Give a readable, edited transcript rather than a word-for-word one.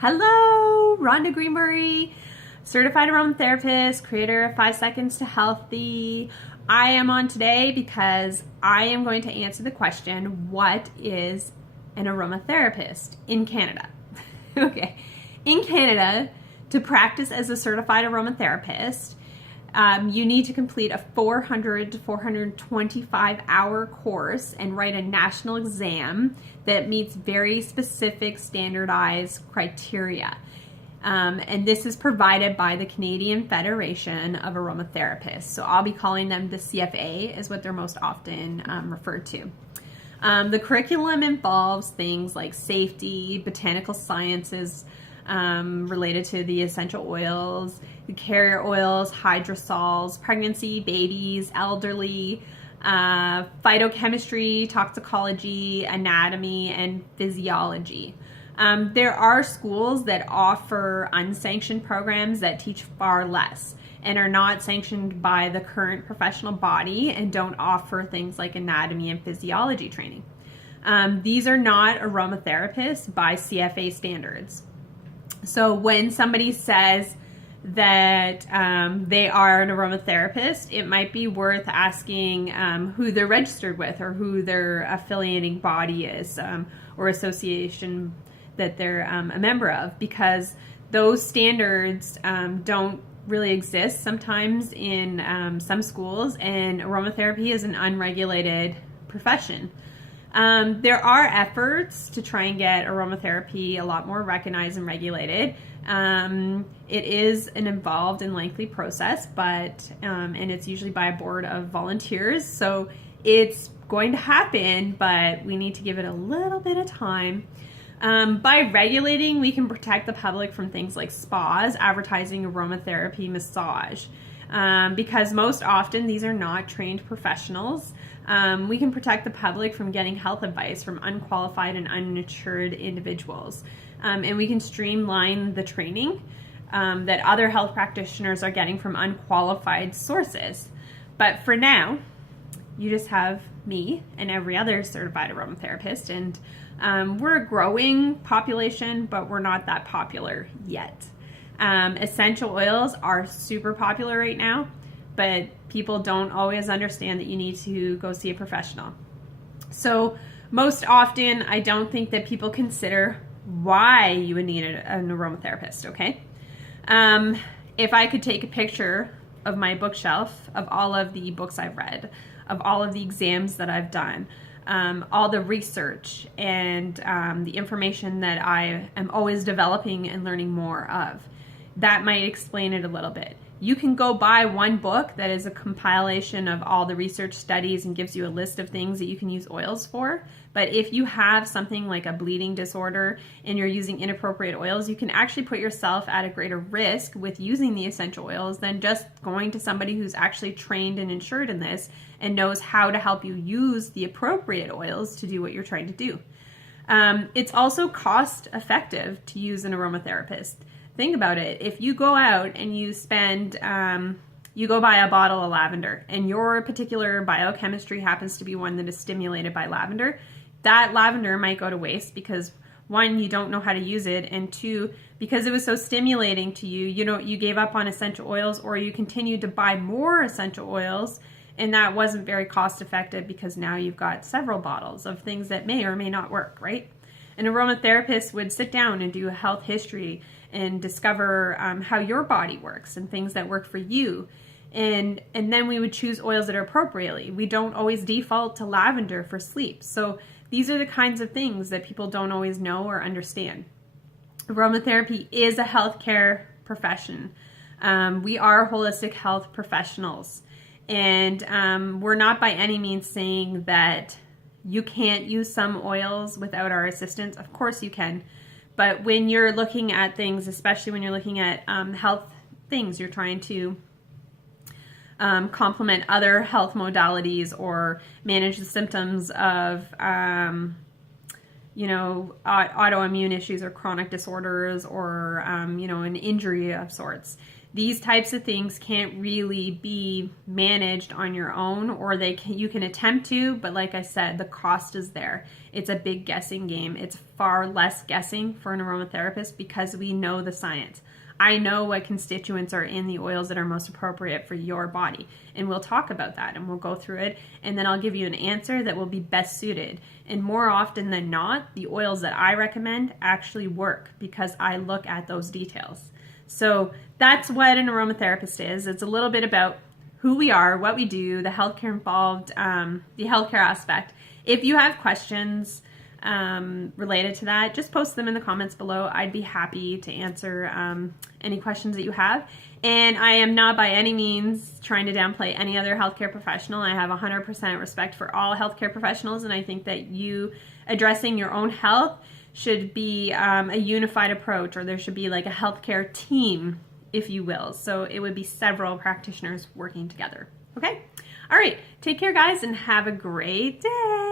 Hello, Rhonda Greenberry, certified aromatherapist, creator of 5 Seconds to Healthy. I am on today because I am going to answer the question, what is an aromatherapist in Canada? Okay, in Canada, to practice as a certified aromatherapist, you need to complete a 400 to 425 hour course and write a national exam that meets very specific standardized criteria. And this is provided by the Canadian Federation of Aromatherapists. So I'll be calling them the CFA, is what they're most often referred to. The curriculum involves things like safety, botanical sciences, related to the essential oils, the carrier oils, hydrosols, pregnancy, babies, elderly, phytochemistry, toxicology, anatomy, and physiology. There are schools that offer unsanctioned programs that teach far less and are not sanctioned by the current professional body and don't offer things like anatomy and physiology training. These are not aromatherapists by CFA standards. So when somebody says that they are an aromatherapist, it might be worth asking who they're registered with or who their affiliating body is or association that they're a member of, because those standards don't really exist sometimes in some schools, and aromatherapy is an unregulated profession. There are efforts to try and get aromatherapy a lot more recognized and regulated. It is an involved and lengthy process, but and it's usually by a board of volunteers, so it's going to happen, but we need to give it a little bit of time. By regulating, we can protect the public from things like spas advertising aromatherapy massage, because most often these are not trained professionals. We can protect the public from getting health advice from unqualified and uninsured individuals. And we can streamline the training that other health practitioners are getting from unqualified sources. But for now, you just have me and every other certified aromatherapist, and we're a growing population, but we're not that popular yet. Essential oils are super popular right now, but people don't always understand that you need to go see a professional. So most often, I don't think that people consider why you would need an aromatherapist, okay? If I could take a picture of my bookshelf, of all of the books I've read, of all of the exams that I've done, all the research and the information that I am always developing and learning more of, that might explain it a little bit. You can go buy one book that is a compilation of all the research studies and gives you a list of things that you can use oils for. But if you have something like a bleeding disorder and you're using inappropriate oils, you can actually put yourself at a greater risk with using the essential oils than just going to somebody who's actually trained and insured in this and knows how to help you use the appropriate oils to do what you're trying to do. It's also cost effective to use an aromatherapist. Think about it. If you go out and you spend, you go buy a bottle of lavender, and your particular biochemistry happens to be one that is stimulated by lavender, that lavender might go to waste because, one, you don't know how to use it, and two, because it was so stimulating to you, you gave up on essential oils, or you continued to buy more essential oils, and that wasn't very cost effective because now you've got several bottles of things that may or may not work, right? An aromatherapist would sit down and do a health history and discover how your body works and things that work for you. And then we would choose oils that are appropriately. We don't always default to lavender for sleep. So these are the kinds of things that people don't always know or understand. Aromatherapy is a healthcare profession. We are holistic health professionals. And we're not by any means saying that you can't use some oils without our assistance. Of course you can. But when you're looking at things, especially when you're looking at health things, you're trying to complement other health modalities or manage the symptoms of, autoimmune issues or chronic disorders or, an injury of sorts. These types of things can't really be managed on your own, or you can attempt to, but like I said, the cost is there. It's a big guessing game. It's far less guessing for an aromatherapist because we know the science. I know what constituents are in the oils that are most appropriate for your body. And we'll talk about that and we'll go through it. And then I'll give you an answer that will be best suited. And more often than not, the oils that I recommend actually work because I look at those details. So that's what an aromatherapist is. It's a little bit about who we are, what we do, the healthcare involved, the healthcare aspect. If you have questions related to that, just post them in the comments below. I'd be happy to answer any questions that you have. And I am not by any means trying to downplay any other healthcare professional. I have 100% respect for all healthcare professionals, and I think that you addressing your own health should be a unified approach, or there should be like a healthcare team, if you will. So it would be several practitioners working together. Okay? All right. Take care, guys, and have a great day.